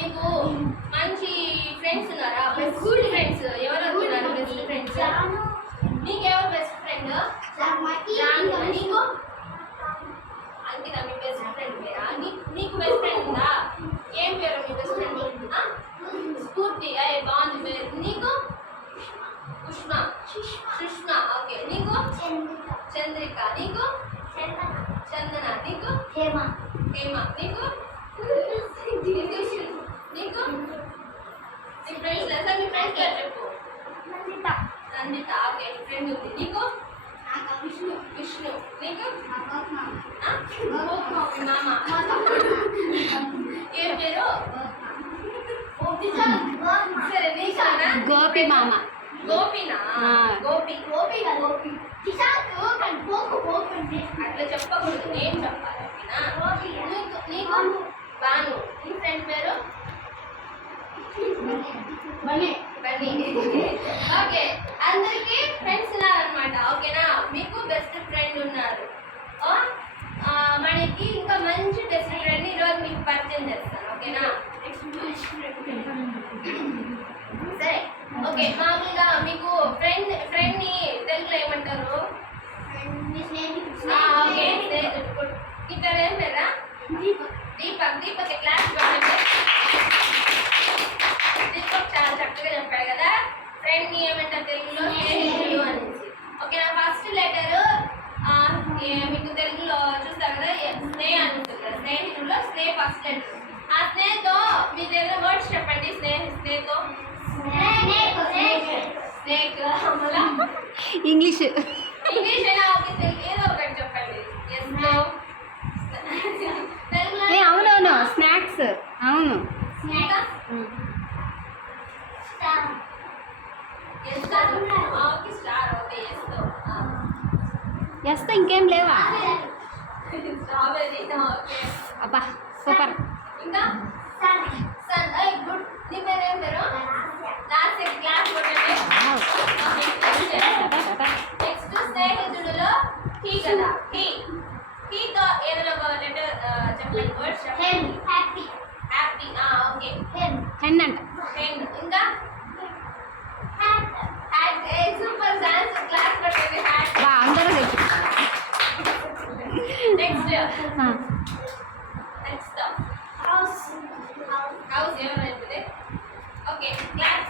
మీకు మంచి ఫ్రెండ్స్ ఉన్నారా? బెస్ట్ ఫ్రెండ్స్ ఎవరు ఉన్నారు? బెస్ట్ ఫ్రెండ్స్ మీకు ఎవరు బెస్ట్ ఫ్రెండ్? నీకు అంకిత మీ బెస్ట్ ఫ్రెండ్ పేరా? నీకు బెస్ట్ ఫ్రెండ్ ఉందా? ఏం పేరు మీ బెస్ట్ ఫ్రెండ్? స్ఫూర్తి. అయ్యే బాగుంది పేరు. నీకు? సుష్మా. ఓకే. నీకు? చంద్రిక. నీకు? చందన. నీకు? హేమ. నీకు? నీకు నీ ఫ్రెండ్స్ లేదా? మీ ఫ్రెండ్స్ పేరు చెప్పు. నందిత. ఓకే. ఫ్రెండ్ ఉంది. నీకు? విష్ణు. నీకు? మామ. ఏం పేరు? సరే నీకానా? గోపి మామ. గోపినా? గోపి. అట్లా చెప్పకూడదు, నేను చెప్పాలి. నీకు? బాను. నీ ఫ్రెండ్ పేరు? బన్నీ. ఓకే. అందరికి ఫ్రెండ్స్ ఉన్నారనమాట. ఓకేనా? మీకు బెస్ట్ ఫ్రెండ్ ఉన్నారు. మనకి ఇంకా మంచి బెస్ట్ ఫ్రెండ్ ఈరోజు మీకు పరిచయం చేస్తాను. ఓకేనా? సరే. ఓకే. మామూలుగా మీకు ఫ్రెండ్ ని తెలుగులో ఏమంటారు? ఓకే. ఇక్కడ ఏం పేరా? దీపక్. క్లాస్ పెట్టండి. దీపక్ చాలా చక్కగా చెప్పాడు కదా. ఫ్రెండ్ ని ఏమంటారు తెలుగులో? స్నేహితుడు అనేసి. ఓకే. నా ఫస్ట్ లెటర్ మీకు తెలుగులో చూస్తారు కదా, స్నేహ అని ఉంటుంది కదా. స్నేహితుల్లో స్నేహ ఫస్ట్ లెటర్. ఆ స్నేహతో మీ దగ్గర వర్డ్స్ చెప్పండి. స్నేహతో స్నేక్. ఇంగ్లీష్ అయినా ఓకే. ఏదో ఒకటి చెప్పండి. తెలుగులో అవునవును. స్నాక్స్. అవును. ఎస్తో ఇంకేం లేవా? అబ్బా సూపర్. ఇంకా గుడ్. నీ పేరు ఏం పేరు? క్లాస్ కొట్టండి. నెక్స్ట్ స్నేహితుడిలో హీ కదా. హీతో ఏదైనా ఒక లెటర్ చెప్పండి. వర్డ్స్ చెప్పండి. హ్యాపీ. ఓకే. హెన్ అంట. ఇంకా సూపర్ డాన్స్. క్లాస్ కొట్టండి. అందరూ చెప్పు. నెక్స్ట్ హౌస్ ఎవరైతే. ఓకే. క్లాస్.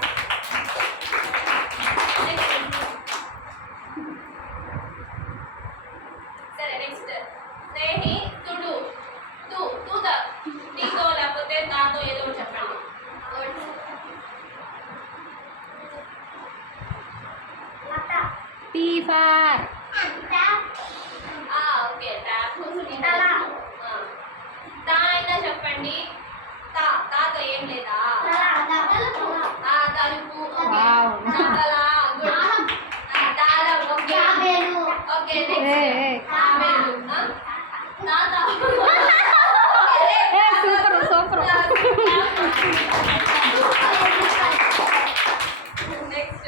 సరే. నెక్స్ట్ స్నేహితుడు. టీతో లేకపోతే తాతో ఏదో చెప్పండి. P for okay. ట్యాప్. తా అయినా చెప్పండి. తాతో ఏం లేదా? తలుపు. దారం. Okay. Super. Next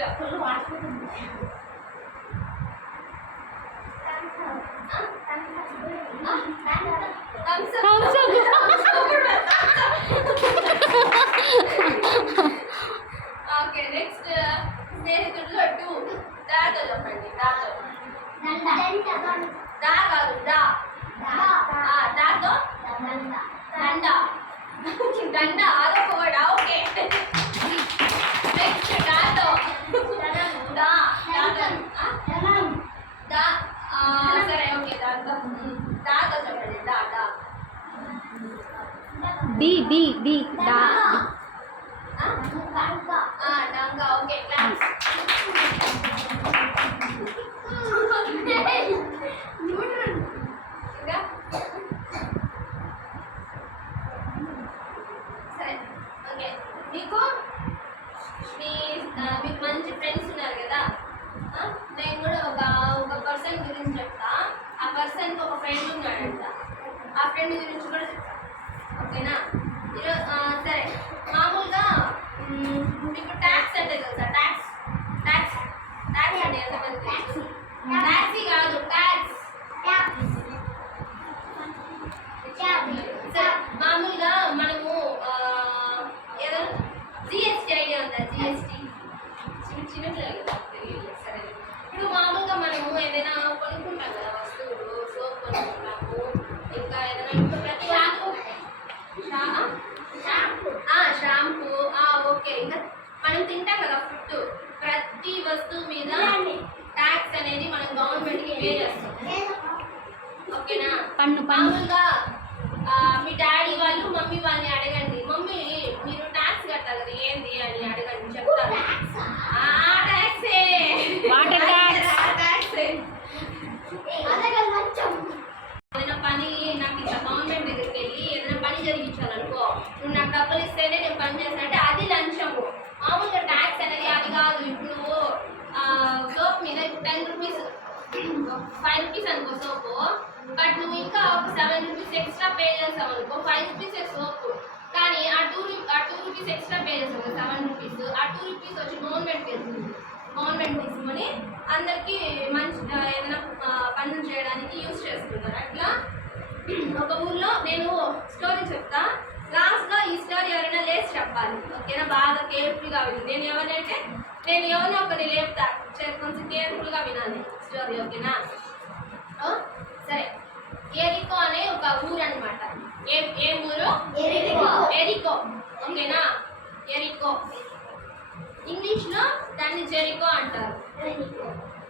okay. Next స్నేహితుడిలో 2. దాతో చెప్పండి. దాతో. దా కాదు. దాతో దండ. అదొక వర్డ్. ఓకే. నెక్స్ట్ దాతో. సరే. ఓకే. దాతో చెప్పండి. డి డా. డంగా. ఓకే. క్లాస్. ఇంకా సరే. ఓకే. మీకు మంచి ఫ్రెండ్స్ ఉన్నారు కదా. నేను కూడా ఒక పర్సన్ గురించి చెప్తా. ఆ పర్సన్కి ఒక ఫ్రెండ్ ఉన్నాడంట. ఆ ఫ్రెండ్ గురించి కూడా చెప్తా. ఓకేనా? సరే. మామూలుగా మీకు ట్యాక్స్ అంటే తెలుసా? ట్యాక్స్ అంటే ఎంతమంది తెలుసు? ట్యాక్సీ కాదు. ట్యాక్స్. సరే. మామూలుగా మనము ఇంకా మనం తింటాం కదా ఫుడ్, ప్రతి వస్తువు మీద ట్యాక్స్ అనేది మనం గవర్నమెంట్కి పే చేస్తాం. ఓకేనా? పన్ను మామూలుగా మీ డాడీ వాళ్ళు మమ్మీ వాళ్ళని అడగండి, మమ్మీ మీరు ట్యాక్స్ కట్టాలి కదా ఏంది అని అడగండి, చెప్తారు. ట్యాక్సే, వాటర్ ట్యాక్స్. ఏదైనా పని నాకు ఇట్లా గవర్నమెంట్ దగ్గరికి వెళ్ళి ఏదైనా పని జరిగించాలనుకో, నువ్వు నాకు డబ్బులు ఇస్తేనే నేను పని చేస్తానంటే అది లంచము. మామూలుగా ట్యాక్స్ అనేది అది కాదు. ఇప్పుడు సోప్ మీద 10 రూపీస్ 5 రూపీస్ అనుకో సోపు, బట్ నువ్వు ఇంకా ఒక 7 రూపీస్ ఎక్స్ట్రా పే చేస్తావు అనుకో, 5 రూపీస్ సోపు. కానీ ఆ 2 రూపీస్ ఎక్స్ట్రా పే చేస్తావు 7 రూపీస్, ఆ 2 రూపీస్ వచ్చి గవర్నమెంట్కి వెళ్తుంది. గవర్నమెంట్ తీసుకొని అందరికీ మంచి ఏదైనా పనులు చేయడానికి యూజ్ చేసుకుంటారు. అట్లా ఒక ఊర్లో నేను స్టోరీ చెప్తా, లాస్ట్లో ఈ స్టోరీ ఎవరైనా లేచి చెప్పాలి. ఓకేనా? బాగా కేర్ఫుల్గా విని. నేను ఎవరినో ఒకరిని లేపుతా, కొంచెం కేర్ఫుల్గా వినాలి స్టోరీ. ఓకేనా? సరే, ఎరికో అనే ఒక ఊరు అనమాట. ఏ ఊరు? ఎరికో. ఓకేనా? ఎరికో ఇంగ్లీష్లో దాన్ని జెరికో అంటారు.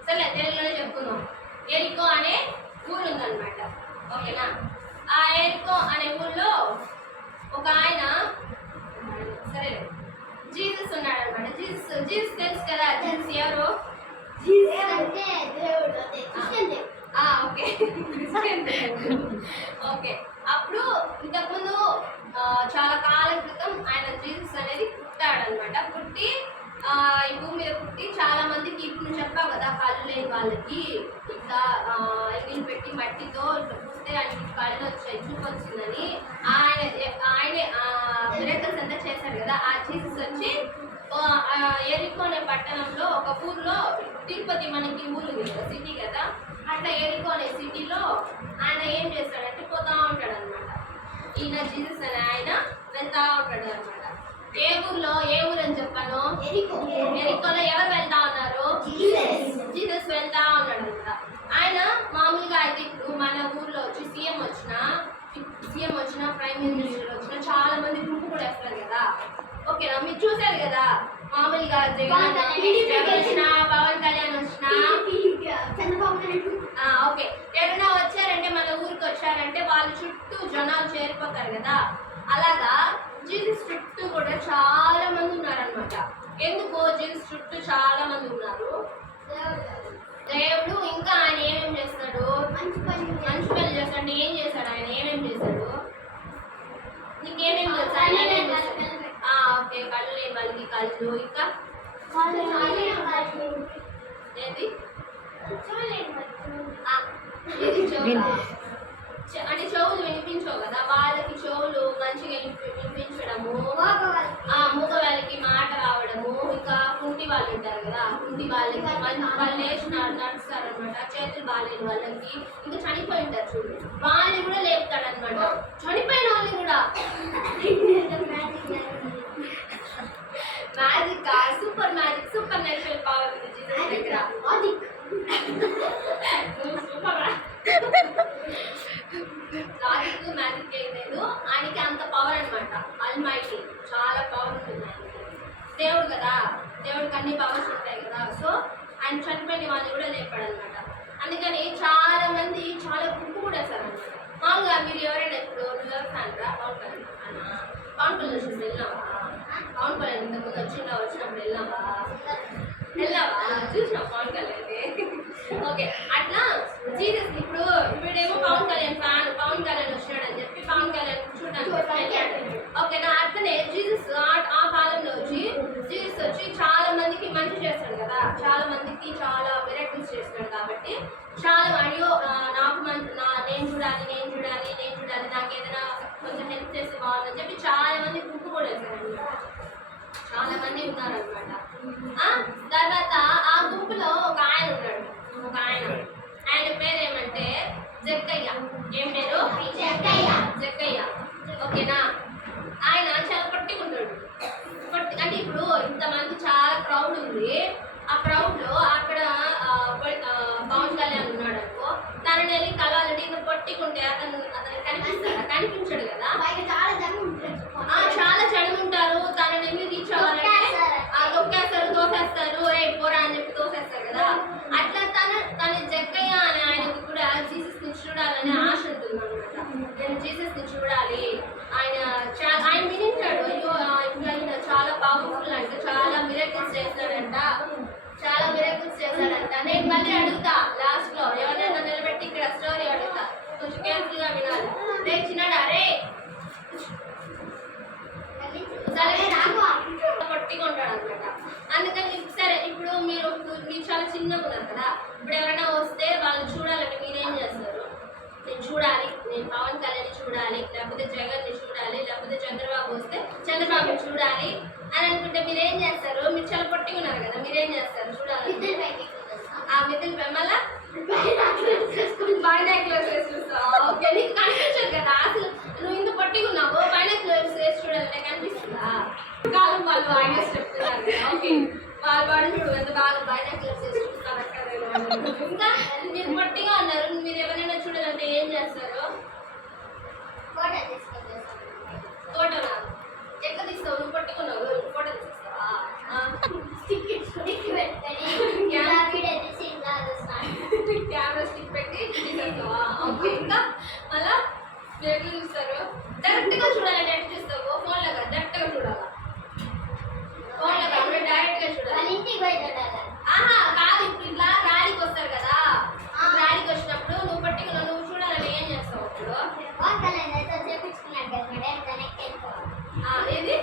సరే, తెలుగులోనే చెప్పుకుందాం. ఎరికో అనే ఊరు ఉందన్నమాట. ఓకేనా? ఆ ఎరికో అనే ఊళ్ళో ఒక ఆయన, సరే జీసస్ ఉన్నాడు అనమాట. జీసస్ తెలుసు కదా, జీసస్ ఎవరు? Okay, okay. అప్పుడు ఇంతకుముందు చాలా కాలం క్రితం ఆయన జీసస్ అనేది పుట్టాడనమాట. పుట్టి ఈ భూమి మీద పుట్టి చాలా మందికి, ఇప్పుడు నువ్వు చెప్పావు కదా కళ్ళు లేని వాళ్ళకి ఇట్లా ఎంగిల్ పెట్టి మట్టితో ఇట్లా పుస్తే ఆయనకి కళ్ళు వచ్చాయి, చూపు వచ్చిందని ఆయనే మిరకల్స్ అంతా చేశాడు కదా. ఆ జీసస్ వచ్చి ఎరికో అనే పట్టణంలో ఒక ఊర్లో, తిరుపతి మనకి ఊరు ఉంది కదా, సిటీ కదా, అట్లా ఎరికో అనే సిటీలో ఆయన ఏం చేస్తాడంటే పోతా ఉంటాడు అనమాట. ఈయన జీసస్ అనే ఆయన వెళ్తా ఉంటాడు అనమాట. ఏ ఊరు అని చెప్పాను? ఎరికోలో ఎవరు వెళ్తా ఉన్నారు? జీసస్ వెళ్తా ఉన్నాడు అనమాట. ఆయన మామూలుగా అయితే ఇప్పుడు మన ఊర్లో వచ్చి సీఎం వచ్చినా ప్రైమ్ మినిస్టర్ వచ్చినా చాలా మంది గుంపు కూడా వేస్తారు కదా. ఓకేనా? మీరు చూసారు కదా, మామూలుగా జగన్ వచ్చినా, పవన్ కళ్యాణ్ వచ్చినా, ఓకే, ఎవరైనా వచ్చారంటే మన ఊరికి వచ్చారంటే వాళ్ళ చుట్టూ జనాలు చేరిపోతారు కదా. అలాగా జీసస్ చుట్టూ కూడా చాలా మంది ఉన్నారనమాట. ఎందుకు జీసస్ చుట్టూ చాలా మంది ఉన్నారు? దేవుడు ఇంకా ఆయన ఏమేం చేస్తాడు? మంచి పని చేస్తాడు. ఏం చేశాడు ఆయన? ఏమేం చేశాడు? నీకేమేం తెలుసు? ఆయన ఏమేం చేస్తాడు? ఓకే, కళ్ళు లేని వాళ్ళకి కళ్ళు, ఇంకా ఏది అంటే చెవులు వినిపించవు కదా, వాళ్ళకి చెవులు మంచిగా వినిపించడము, మూగ వాళ్ళకి మాట రావడము, ఇంకా కుంటి వాళ్ళు ఉంటారు కదా, కుంటి వాళ్ళకి వాళ్ళు లేచి నడుస్తారు అనమాట. చేతులు బాగాలేని వాళ్ళకి, ఇంకా చనిపోయి ఉంటారు చూడు, వాళ్ళని కూడా లేపుతాడు అనమాట. చనిపోయిన వాళ్ళని కూడా. Magic, super magic, super natural power ఉంది జీసస్ దగ్గర. లాజిక్ మ్యాజిక్ ఏం లేదు, ఆయనకి అంత పవర్ అనమాట. ఆల్మైటీ, చాలా పవర్ ఉంటుంది ఆయనకి. దేవుడు కదా, దేవుడికి అన్ని పవర్స్ ఉంటాయి కదా. సో ఆయన చనిపోయిన వాళ్ళని కూడా లేపాడు అనమాట. అందుకని చాలా మంది చాలా గుంపు కూడా వేస్తారు అనమాట. మామూలుగా మీరు ఎవరైనా ఇప్పుడు నువ్వు ఫ్యాన్ రా పవన్ కళ్యాణ్ వచ్చినప్పుడు వెళ్ళావా? పవన్ కళ్యాణ్ ఇంతకుముందు వచ్చినప్పుడు వెళ్ళావా? చూసినావు పవన్ కళ్యాణ్? ఓకే, అట్లా జీసస్ ఇప్పుడేమో పవన్ కళ్యాణ్ ఫ్యాన్, పవన్ కళ్యాణ్ వచ్చినాడు అని చెప్పి పవన్ కళ్యాణ్ చూడడానికి. ఓకేనా? అట్లనే జీసస్ ఆ కాలంలో జీసస్ వచ్చి చాలా మందికి మంచి చేస్తాడు కదా, చాలా మందికి చాలా మిరకిల్స్ చేస్తాడు. కాబట్టి చాలా అయ్యో నాకు నేను చూడాలి, నాకు ఏదైనా కొంచెం హెల్ప్ చేస్తే బాగుందని చెప్పి చాలా మంది గుంపు కూడా వేశారండి. చాలా మంది ఉన్నారనమాట. తర్వాత ఆ గుంపులో ఒక ఆయన ఉన్నాడు. ఆయన పేరు ఏమంటే జక్కయ్య. ఏం పేరు? జక్కయ్య. ఓకేనా? ఆయన చాలా పొట్టిగుంటాడు. అంటే ఇప్పుడు ఇంతమంది చాలా క్రౌడ్ ఉంది. ఆ క్రౌడ్లో అక్కడ పవన్ కళ్యాణ్ ఉన్నాడు అనుకో, తనని వెళ్ళి కలవాలంటే ఇంకా పొట్టిగుంటే అతను కనిపించాడు కదా. చాలా జనం ఉంటారు. తనని వెళ్ళి రీచ్ అవ్వాలంటే నేను మళ్ళీ అడుగుతా లాస్ట్ లో ఎవరైనా నిలబెట్టి ఇక్కడ స్టోరీ అడుగుతా కొంచెం కేర్ఫుల్ గా వినాలి. రే చిన్నాడా రే పొట్టిగా ఉంటాడు అనమాట. అందుకని సరే ఇప్పుడు మీరు చాలా చిన్నగా ఉన్నారు కదా, ఇప్పుడు ఎవరైనా వస్తే వాళ్ళని చూడాలంటే మీరేం చేస్తారు? నేను చూడాలి, నేను పవన్ కళ్యాణ్ చూడాలి, లేకపోతే జగన్ని చూడాలి, లేకపోతే చంద్రబాబు వస్తే చంద్రబాబుని చూడాలి అని అనుకుంటే మీరేం చేస్తారు? మీరు చాలా పొట్టిగా ఉన్నారు కదా, మీరేం చేస్తారు? చూడాలి ఆ మిద్దెల మళ్ళా బైనాక్యులర్స్ వేసి చూస్తావా? ఓకే, నీకు కనిపించదు కదా అసలు. నువ్వు ఇంత పొట్టిగా ఉన్నావు, బైనాక్యులర్స్ వేసి చూడాలంటే కనిపిస్తుందా? కాలం వాళ్ళు ఐడియాస్ చెప్తున్నారు కదా. ఓకే, వాళ్ళు చూడు ఎంత బాగా బైనాక్యులర్స్ వేసి చూస్తారు అక్కడ. ఇంకా మీరు పొట్టిగా ఉన్నారు, మీరు ఎవరైనా చూడాలంటే ఏం చేస్తారు? ఫోటోనా? ఎట్లా తీస్తావు? నువ్వు పొట్టిగా ఉన్నావు, ఫోటో తీస్తావా? కెమెరా స్టిక్ పెట్టి తీసేస్తావా? ఓకే, ఇంకా మళ్ళా మీరు ఎట్లా చూస్తారు? డైరెక్ట్ గా చూడాలంటే ఎట్లా చూస్తావు? ఫోన్ లో కదా, డైరెక్ట్ గా చూడాలా? ఫోన్ లో కాదు, డైరెక్ట్ గా చూడాలి. ఆహా కాదు, ఇప్పుడు ఇట్లా ర్యాలీకి వస్తారు కదా, ర్యాలీకి వచ్చినప్పుడు నువ్వు పట్టుకున్నా నువ్వు చూడాలని ఏం చేస్తావు? అప్పుడు ఏది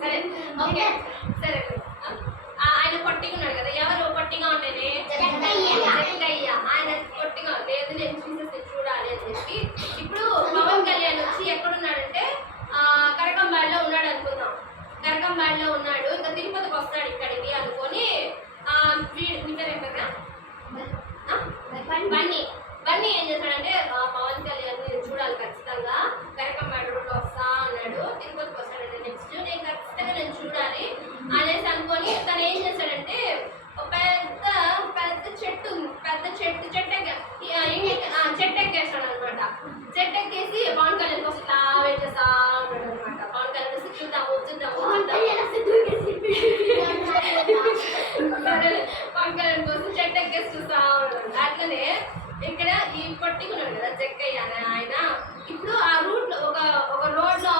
సరే ఓకే సరే. ఆయన పొట్టిగా కదా, ఎవరు పొట్టిగా ఉంటేనే? జక్కయ్య. ఆయన పొట్టిగా లేదు, నేను చూసేసి చూడాలి అని చెప్పి. ఇప్పుడు పవన్ కళ్యాణ్ వచ్చి ఎక్కడున్నాడంటే కరకంబాడిలో ఉన్నాడు అనుకుందాం. కరకంబాడిలో ఉన్నాడు, ఇంకా తిరుపతికి వస్తాడు ఇక్కడికి అనుకొని బన్నీ ఏం చేస్తాడంటే పవన్ కళ్యాణ్ చూడాలి ఖచ్చితంగా, కరకంబాడి రోడ్లో వస్తా అన్నాడు, తిరుపతికి వస్తాడంటే నెక్స్ట్ నేను ఖచ్చితంగా నేను చూడాలి అనేసి అనుకొని తను ఏం చేస్తాడంటే పెద్ద చెట్టు చెట్టు ఎక్కేస్తాడు అనమాట. చెట్టు ఎక్కేసి పవన్ కళ్యాణ్ కోసం ఇలా వెయిట్ చేస్తా ఉంటాడు అనమాట. పవన్ కళ్యాణ్ కోసం చూద్దాము పవన్ కళ్యాణ్ కోసం చెట్టు ఎక్కేసి చూస్తా ఉంటాడు. అట్లనే ఇక్కడ ఈ పట్టుకున్నాడు కదా జక్కయ్య ఆయన, ఇప్పుడు ఆ రూట్ లో ఒక రోడ్ లో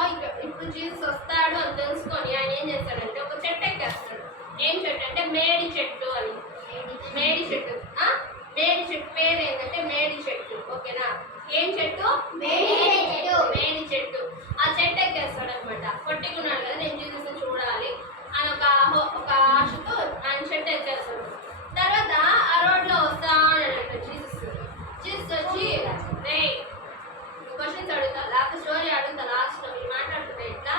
ఇప్పుడు జీసస్ వస్తాడు అని తెలుసుకొని ఆయన ఏం చేస్తాడంటే ఒక చెట్టు ఎక్కేస్తాడు. ఏం చెట్టు అంటే మేడి చెట్టు అని. మేడి చెట్టు మేడి చెట్టు పేరు ఏంటంటే మేడి చెట్టు. ఓకేనా? ఏం చెట్టు? మేడి చెట్టు. ఆ చెట్టు ఎక్కేస్తాడు అనమాట. పట్టుకున్నాడు కదా, నేను జీసస్ చూడాలి అని ఒక ఆశతో ఆయన చెట్టు ఎక్కేస్తాడు. తర్వాత ఆ రోడ్ లో వస్తా అన్నాడంట జీసస్ వచ్చి రే క్వశ్చన్స్ అడుగుతా, లేకపోతే స్టోరీ అడుగుతా లాస్ట్ లో మీరు మాట్లాడుతుంటే ఇట్లా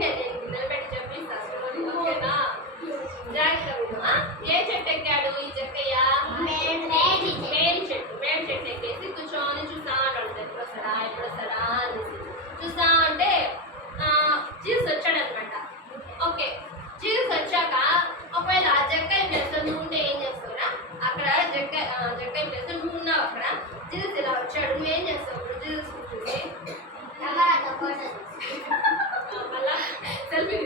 నేను నిలబెట్టి చెప్పిస్తా స్టోరీ. ఓకేనా? జాగ్రత్త విను. ఏ చెట్టు ఎక్కాడు ఈ జక్కయ్య? మేడి చెట్టు ఎక్కేసి కూర్చొని చూస్తా అన్నాడు. ఎప్పుడు వస్తాడా అనేసి చూస్తా అంటే జీసస్ వచ్చాడు అనమాట. ఓకే, జీసస్ వచ్చాక ఒకవేళ జక్కయ్య ప్లేస్ నువ్వు ఉంటే ఏం చేస్తావురా? అక్కడ జక్కయ్య ప్లేస్ నువ్వు ఉన్నావు, అక్కడ జీసస్ ఇలా వచ్చాడు, నువ్వేం చేస్తావు? జీసస్ కూర్చుంటే మళ్ళా సెల్ఫీ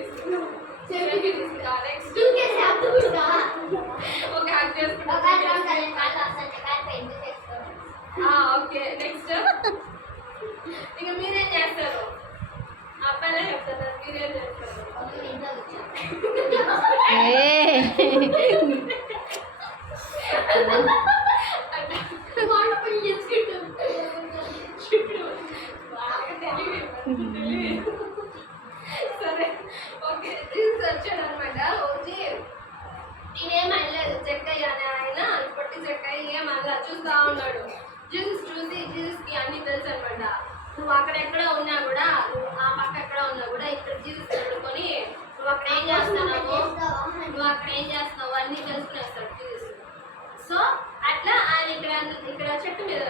తీసుకుంటా. నెక్స్ట్ ఓకే హ్యాక్ చేసుకుంటా. ఓకే నెక్స్ట్ ఇక మీరేం చేస్తారు? అబ్బాయిలే చెప్తారు, మీరేం చేస్తారు? సరే ఓకే, వచ్చాడు అనమాట. వచ్చి నేనేం అనలేదు జక్కయ్య అనే ఆయన, ఇప్పటి జక్కయ్య ఏం అనలా చూస్తా ఉన్నాడు. జీసస్కి అన్ని తెలుసు అనమాట. నువ్వు అక్కడ ఎక్కడ ఉన్నా కూడా, నువ్వు ఆ పక్క ఎక్కడ ఉన్నా కూడా ఇక్కడ జీసస్ పడుకొని నువ్వు అక్కడ ఏం చేస్తున్నావు అన్నీ తెలుసుకునేస్తాడు జీసస్. సో అట్లా ఆయన ఇక్కడ చెట్టు మీద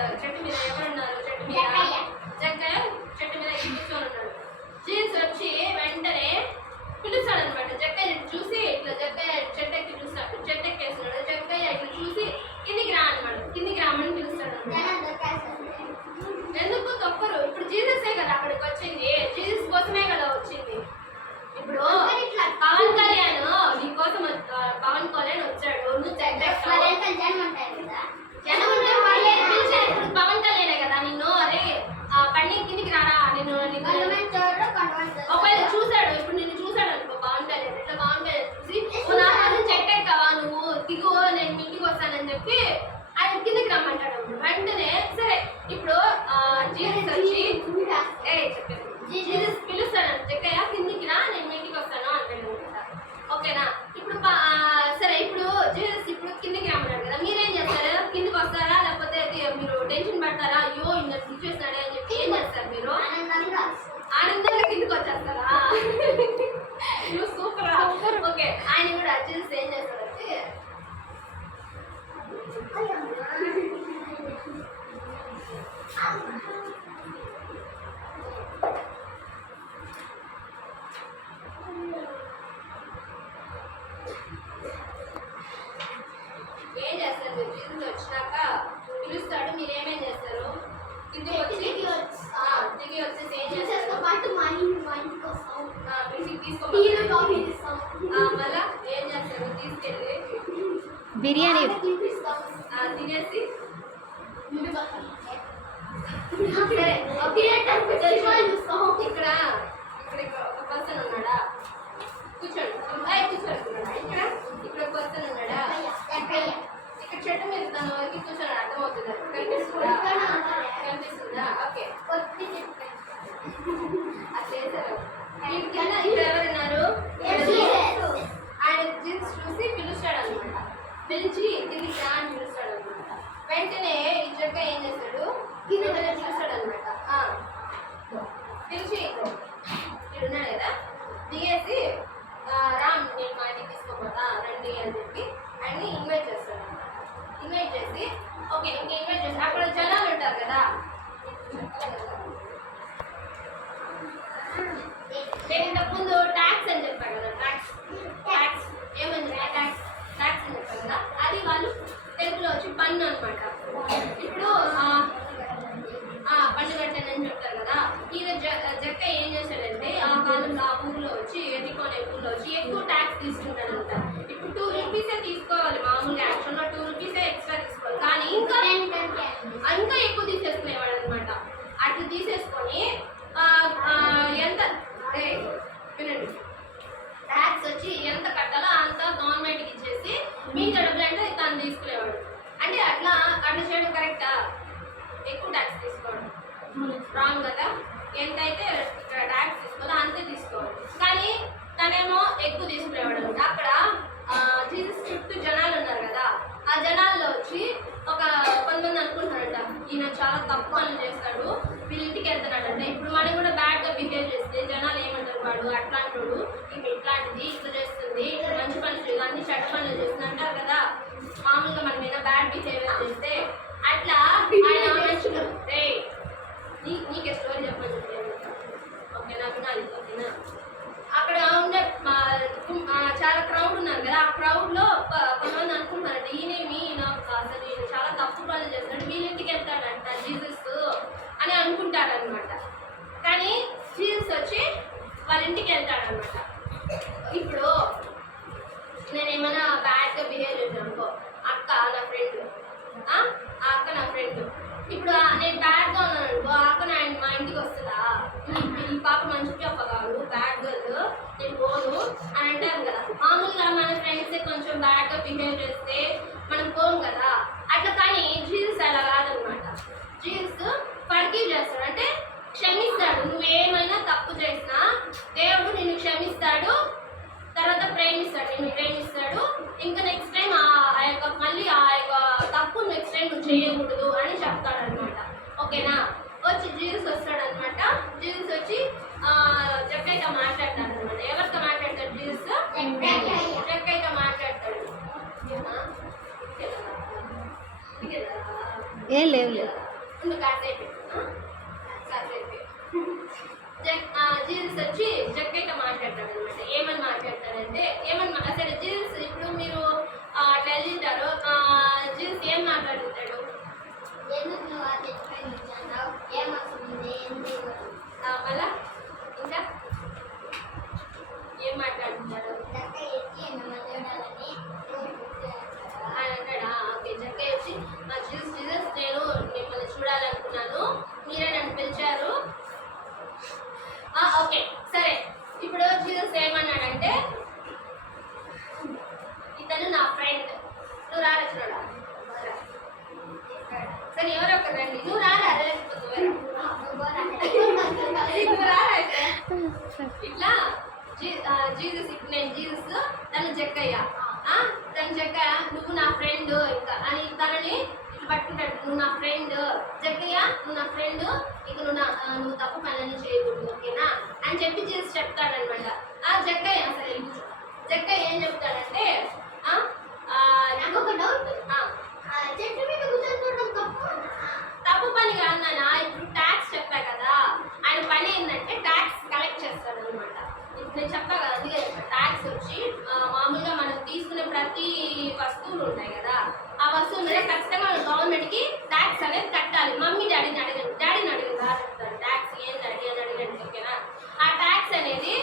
ఎవరున్నారు? చెట్టు మీద జక్కయ్య చెట్టు మీద కూర్చొని ఉన్నాడు. జీసస్ వచ్చి వెంటనే పిలుస్తాడు అనమాట. జక్కయ్య చూసి ఇట్లా జక్కయ్య చెట్టు ఎక్కేస్తున్నాడు. జక్కయ్య ఇట్లా చూసి కిందికి రామని పిలుస్తాడు అనమాట. ఎందుకు తప్పరు? ఇప్పుడు జీససే కదా అక్కడికి వచ్చింది. వెంటనే సరే ఇప్పుడు జీసస్ వచ్చి జీసస్ పిలుస్తాను జక్కయ్య కిందికి రా నేను మీ ఇంటికి వస్తాను అంటాడు ఓకేనా ఇప్పుడు సరే ఇప్పుడు జీసస్ ఇప్పుడు కిందికి రమ్మన్నాడు కదా మీరేం చేస్తారు కిందికి వస్తారా లేకపోతే మీరు టెన్షన్ పడతారా అయ్యో ఇంత పిలిచేస్తాడే అని చెప్పి ఏం చేస్తారు మీరు ఆనందంగా కిందికి వచ్చేస్తారా సూపర్ ఓకే ఆయన కూడా జీసస్ ఏం చేస్తారంటే ఏం చేస్తారు జీసస్ వచ్చినాక పిలుస్తాడు మీరు ఏమేం చేస్తారు కిందికి వచ్చి దిగి వచ్చేసి ఏం చేస్తారు మళ్ళా ఏం చేస్తారు తీసుకెళ్ళి బిర్యానీ తినేసి ఇక్కడ ఒక పర్సన్ ఉన్నాడా కూర్చోండి కూర్చోండి ఇక్కడ ఒక పర్సన్ ఉన్నాడా ఇక్కడ చెట్టు మీద తన వరకు కూర్చొని అర్థమవుతుందా కనిపిస్తుందా ఓకే అట్లేసారు ఇక్కడ ఎవరున్నారు ఆయన జీన్స్ చూసి పిలుస్తాడు అనమాట పిలిచి తిరిగి రా అని పిలుస్తాడు అనమాట వెంటనే ఈ జక్క ఏం చేస్తాడు వెంటనే పిలుస్తాడు అనమాట పిలిచి ఉన్నాడు కదా దిగేసి రామ్ నేను మా ఇంటికి తీసుకోపోతా రండి అని చెప్పి ఆయన్ని ఇన్వైట్ చేస్తాడు అనమాట ఇన్వైట్ చేసి ఓకే ఇంకా ఇన్వైట్ చేసి అక్కడ జనాలు ఉంటారు కదా నేను ఇంతకుముందు ట్యాక్స్ అని చెప్పాను కదా ట్యాక్స్ ఏమని ట్యాక్స్ అని చెప్పాను కదా అది వాళ్ళు తెలుగులో వచ్చి పన్ను అనమాట ఇప్పుడు పన్ను కట్టానని చెప్తారు కదా ఈయన జక్క ఏం చేశాడంటే ఆ కాలంలో ఆ ఊర్లో వచ్చి ఎన్నికొనే ఊర్లో వచ్చి ఎక్కువ ట్యాక్స్ తీసుకుంటాడంట ఇప్పుడు 2 రూపీసే తీసుకోవాలి మామూలుగా యాక్చువల్గా 2 రూపీసే ఎక్స్ట్రా తీసుకోవాలి కానీ ఇంకా ఎక్కువ తీసేసుకునేవాడు అనమాట అట్లా తీసేసుకొని ఎంత వినండి ట్యాక్స్ వచ్చి ఎంత కట్టాలో అంత గవర్నమెంట్కి ఇచ్చేసి మిగతా డబ్బులు అంటే తను తీసుకునేవాడు అంటే అట్లా చేయడం కరెక్టా ఎక్కువ ట్యాక్స్ తీసుకోవడం రాంగ్ కదా ఎంతైతే ఇక్కడ ట్యాక్స్ తీసుకోవాలో అంతే తీసుకోవాలి కానీ తనేమో ఎక్కువ తీసుకునేవాడు అనమాట అక్కడ జీసస్ చుట్టూ జనాలు ఉన్నారు కదా ఆ జనాల్లో వచ్చి కొంతమంది అనుకుంటారంట ఈయన చాలా తప్పు పనులు చేస్తాడు వీళ్ళ ఇంటికి వెళ్తున్నాడంట ఇప్పుడు మనం కూడా బ్యాడ్గా బిహేవ్ చేస్తే జనాలు ఏమంటారు వాడు అట్లాంటోడు ఇప్పుడు ఇట్లాంటిది ఇట్లా చేస్తుంది ఇట్లా మంచి పనులు చేయదు అన్ని చెడ్డ పనులు చేస్తుంది అంటారు కదా మామూలుగా మన మీద బ్యాడ్ బిహేవియర్ చేస్తే అట్లా ఆయన మంచిగా నీకే స్టోరీ చెప్పని చెప్పాను ఓకేనా వినాలి ఓకేనా అక్కడ ఉండే చాలా క్రౌడ్ ఉన్నారు కదా ఆ క్రౌడ్లో కొంతమంది అనుకుంటున్నారంట ఈయనేమి అసలు ఈయన చాలా తప్పు పనులు చేస్తాడు వీళ్ళింటికి వెళ్తాడంట జీసస్ అని అనుకుంటారనమాట కానీ జీసస్ వచ్చి వాళ్ళ ఇంటికి వెళ్తాడనమాట ఇప్పుడు నేను ఏమైనా బ్యాడ్గా బిహేవ్ చేశాను అనుకో అక్క నా ఫ్రెండ్ ఆ అక్క నా ఫ్రెండ్ ఇప్పుడు నేను బ్యాడ్గా ఉన్నాను అనుకో అక్క మా ఇంటికి వస్తుందా ఈ పాప మంచి పాప కాదు బ్యాడ్ గర్ల్ నేను పోను అని అంటాను కదా మామూలుగా మన ఫ్రెండ్సే కొంచెం బ్యాడ్గా బిహేవ్ చేస్తే మనం పోము కదా అట్లా కానీ జీసస్ అలా కాదనమాట జీసస్ ఫర్గివ్ చేస్తాడు అంటే క్షమిస్తాడు నువ్వేమైనా తప్పు చేసినా దేవుడు నిన్ను క్షమిస్తాడు తర్వాత నిన్ను ప్రేమిస్తాడు ఇంకా నెక్స్ట్ టైం మళ్ళీ ఆ యొక్క తప్పు నెక్స్ట్ టైం నువ్వు చేయకూడదు అని చెప్తాడనమాట ఓకేనా వచ్చి జీసస్ వస్తాడనమాట జీసస్ వచ్చి జక్కయ్యతో మాట్లాడతాడు అనమాట ఎవరితో మాట్లాడతాడు జీసస్ జక్కయ్యతో మాట్లాడతాడు ఏం లేవు కాసేపు జీసస్ వచ్చి జక్కయ్యతో మాట్లాడతాడు అనమాట ఏమని మాట్లాడతాడంటే అసలు జీసస్ ఇప్పుడు మీరు అట్లా వెళ్ళింటారు జీసస్ ఏం మాట్లాడుతాడు మళ్ళా ఇంకా ఏం మాట్లాడుతాడు ఆయన అంటాడా ఓకే జక్కయ్య వచ్చి జీసస్ నేను మిమ్మల్ని చూడాలనుకున్నాను మీరే నన్ను పిలిచారు ఓకే సరే ఇప్పుడు జీసస్ ఏమన్నాడంటే ఇతను నా ఫ్రెండ్ నువ్వు రారచున్నాడా సరే ఎవరు రండి. నువ్వు రారా లేకపోతే నువ్వు రారా అయితే. ఇట్లా జీసస్, ఇప్పుడు నేను జీసస్, తను జక్కయ్య. తను జక్కయ్య, నువ్వు నా ఫ్రెండ్ ఇంకా అని తనని ఇట్లా పట్టుకుంటాడు. నువ్వు నా ఫ్రెండ్ జక్కయ్య, నువ్వు నా ఫ్రెండ్, ఇక నువ్వు తప్పు పనులని చేయకూడదు, ఓకేనా అని చెప్పి జీసస్ చెప్తాడనమాట. జక్కయ్య అసలు జక్కయ్య ఏం చెప్తాడంటే, నాకు ఒక డౌట్. చెట్టు మీద కూర్చోవడం తప్పు పని కాదు నాన్న. ఇప్పుడు ట్యాక్స్ చెప్పా కదా, ఆయన పని ఏంటంటే ట్యాక్స్ కలెక్ట్ చేస్తాడు అనమాట. ఇప్పుడు నేను చెప్పా కదా, అందుకే ట్యాక్స్ వచ్చి మామూలుగా మనం తీసుకునే ప్రతి వస్తువులు ఉంటాయి కదా, ఆ వస్తువుల మీద ఖచ్చితంగా మనం గవర్నమెంట్కి ట్యాక్స్ అనేది కట్టాలి. డాడీని అడగండి చెప్తాడు ట్యాక్స్ ఏం డాడీ అని అడగండి, ఓకేనా. ఆ ట్యాక్స్ అనేది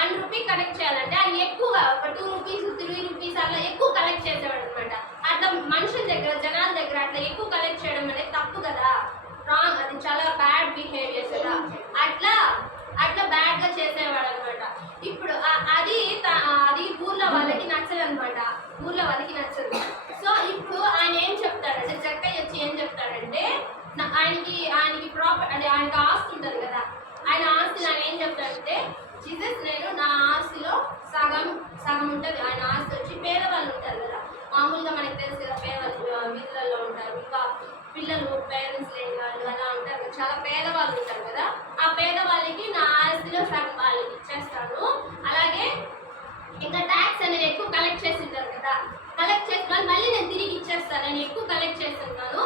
1 రూపీ కలెక్ట్ చేయాలంటే ఆయన ఎక్కువగా ఒక 2 రూపీస్ 3 రూపీస్ అట్లా ఎక్కువ కలెక్ట్ చేసేవాడు అనమాట. అట్లా మనుషుల దగ్గర జనాల దగ్గర అట్లా ఎక్కువ కలెక్ట్ చేయడం అనేది తప్పు కదా, రాంగ్, అది చాలా బ్యాడ్ బిహేవియర్ కదా. అట్లా బ్యాడ్ గా చేసేవాడు అనమాట. ఇప్పుడు అది ఊర్లో వాళ్ళకి నచ్చదు అనమాట, ఊర్లో వాళ్ళకి నచ్చదు. సో ఇప్పుడు ఆయన ఏం చెప్తాడంటే, జక్కయ్య వచ్చి ఏం చెప్తాడంటే, ఆయనకి ప్రాపర్ అంటే ఆయనకి ఆస్తి ఉంటుంది కదా, ఆయన ఆస్తి నాకు ఏం చెప్తాడంటే, జీసస్ నేను నా ఆస్తిలో సగం ఉంటుంది. ఆయన ఆస్తి వచ్చి పేదవాళ్ళు ఉంటారు కదా, మామూలుగా మనకి తెలుసు కదా, పేదవాళ్ళు వీధులలో ఉంటారు, ఇంకా పిల్లలు పేరెంట్స్ లేని వాళ్ళు అలా ఉంటారు, చాలా పేదవాళ్ళు ఉంటారు కదా, ఆ పేదవాళ్ళకి నా ఆస్తిలో సగం వాళ్ళకి ఇచ్చేస్తాను. అలాగే ఇంకా ట్యాక్స్ అనేది ఎక్కువ కలెక్ట్ చేసి ఉంటారు కదా, కలెక్ట్ చేసిన వాళ్ళు మళ్ళీ నేను తిరిగి ఇచ్చేస్తాను. నేను ఎక్కువ కలెక్ట్ చేస్తున్నాను,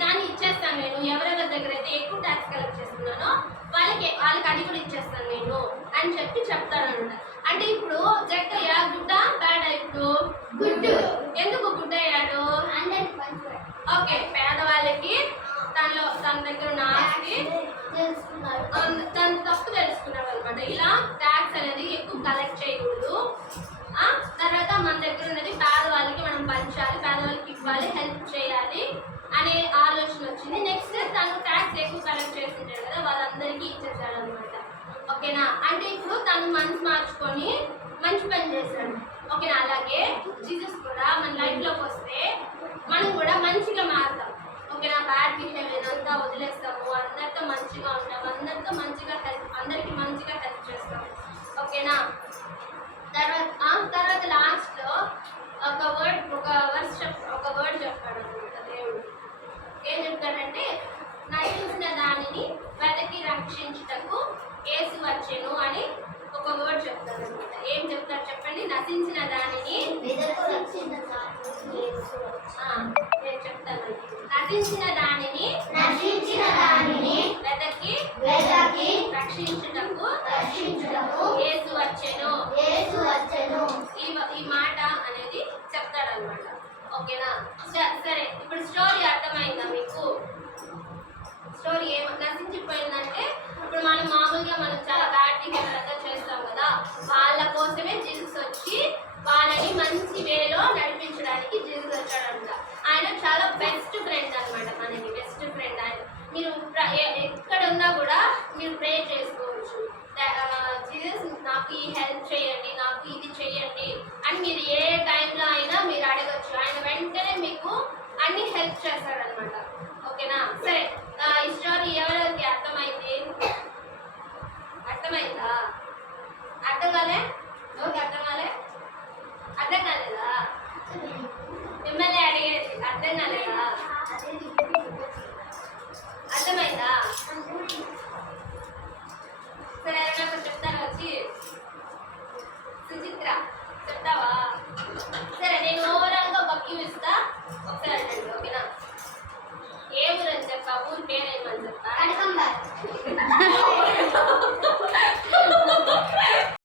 దాన్ని ఇచ్చేస్తాను నేను. ఎవరెవరి దగ్గర అయితే ఎక్కువ ట్యాక్స్ కలెక్ట్ చేస్తున్నానో వాళ్ళకి అది కూడా ఇచ్చేస్తాను నేను అని చెప్పి చెప్తానమాట. అంటే ఇప్పుడు జక్కయ్య గుడ్డ బ్యాడ్, ఇప్పుడు గుడ్డు ఎందుకు గుడ్డ అయ్యాడు? ఓకే, పేదవాళ్ళకి తన దగ్గర ఉన్న ఆస్తి తన తప్పు తెలుసుకున్నాడు అనమాట. ఇలా ట్యాక్స్ అనేది ఎక్కువ కలెక్ట్ చేయకూడదు. తర్వాత మన దగ్గర ఉన్నది పేదవాళ్ళకి మనం పంచాలి, పేదవాళ్ళకి ఇవ్వాలి, హెల్ప్ చేయాలి అనే ఆలోచన వచ్చింది. నెక్స్ట్ తను ట్యాక్స్ ఎక్కువ కలెక్ట్ చేస్తుంటాడు కదా, వాళ్ళందరికీ ఇచ్చేసాడు అనమాట, ఓకేనా. అంటే ఇప్పుడు తను మనసు మార్చుకొని మంచి పని చేశాడు, ఓకేనా. అలాగే జీసస్ కూడా మన లైఫ్లోకి వస్తే మనం కూడా మంచిగా మారుతాం, ఓకేనా. బ్యాడ్ బిహేవియర్ అంతా వదిలేస్తాము, అందరితో మంచిగా ఉంటాము, అందరితో మంచిగా అందరికీ మంచిగా హెల్ప్ చేస్తాము, ఓకేనా. తర్వాత లాస్ట్లో ఒక వర్డ్ చెప్పాడు అనమాట దేవుడు. ఏం చెప్తాడంటే, నశించిన దానిని వెతకి రక్షించుటకు యేసు వచ్చెను అని ఒక వర్డ్ చెప్తాడు అనమాట. ఏం చెప్తారు చెప్పండి? నశించిన దానిని నేను చెప్తాను. నశించిన దానిని వెతకి రక్షించుటకు యేసు వచ్చెను. ఈ మాట అనేది చెప్తాడనమాట, ఓకేనా. సరే, ఇప్పుడు స్టోరీ అర్థమైందా మీకు? స్టోరీ నశించిపోయిందంటే, ఇప్పుడు మనం మామూలుగా చాలా బ్యాడ్ బిహేవియర్ చేస్తాం కదా, వాళ్ళ కోసమే జీసస్ వచ్చి వాళ్ళని మంచి వేలో నడిపించడానికి జీసస్ వచ్చాడంట. ఆయన చాలా బెస్ట్ ఫ్రెండ్ అనమాట, మనకి బెస్ట్ ఫ్రెండ్ ఆయన. మీరు ఎక్కడ ఉన్నా కూడా మీరు ప్రే చేసుకోవచ్చు, జీసస్ నాకు ఈ హెల్ప్ చేయండి, నాకు ఇది చేయండి అని మీరు ఏ టైంలో అయినా మీరు అడగచ్చు. ఆయన వెంటనే మీకు అన్ని హెల్ప్ చేస్తాడనమాట, ఓకేనా. సరే, ఈ స్టోరీ ఎవరెవరికి అర్థమైంది? అర్థమైందా? అర్థం కాలే? ఓకే, అర్థం కాలేదా? మిమ్మల్ని అడిగేది అర్థం కాలేదా? అర్థమైందా? సరే, ఎవరైనా చెప్తాను వచ్చి. సుచిత్ర చెప్తావా? సరే, నేను ఓవరాల్గా ఒక క్యూ ఇస్తా,